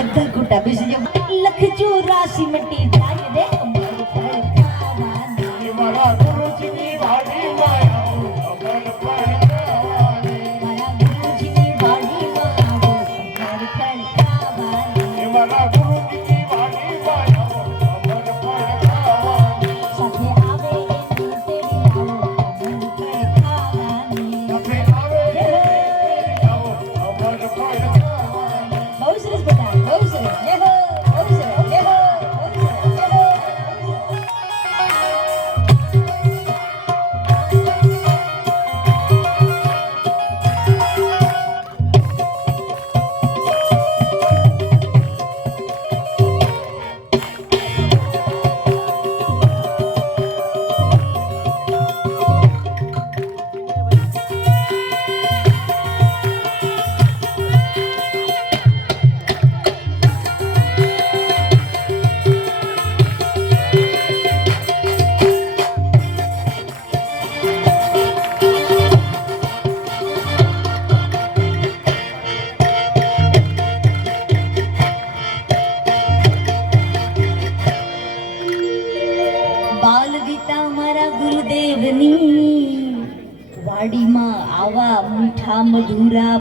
બધા ખોટા બેસી જાવ લખજો રાશિ મટી જાય રે અમર ફળ ખાવાની મારા ગુરુજીની વાડીમાં આવો અમર ફળ ખાવાની મારા ગુરુજીની વાડીમાં આવો અમર ફળ ખાવાની મારા ગુરુજીની વાડીમાં આવો અમર ફળ ખાવાની સાથે આવે એને તેડી આવો અમર ફળ ખાવાની સાથે આવે આવો અમર ફળ ખાવાની બહુ સરસ બેટા બહુ સરસ જય હો બહુ સરસ જય હો બહુ સરસ જય હો બાલ ગીતા મારા ગુરુદેવની વાડીમાં આવા મીઠા મધુરા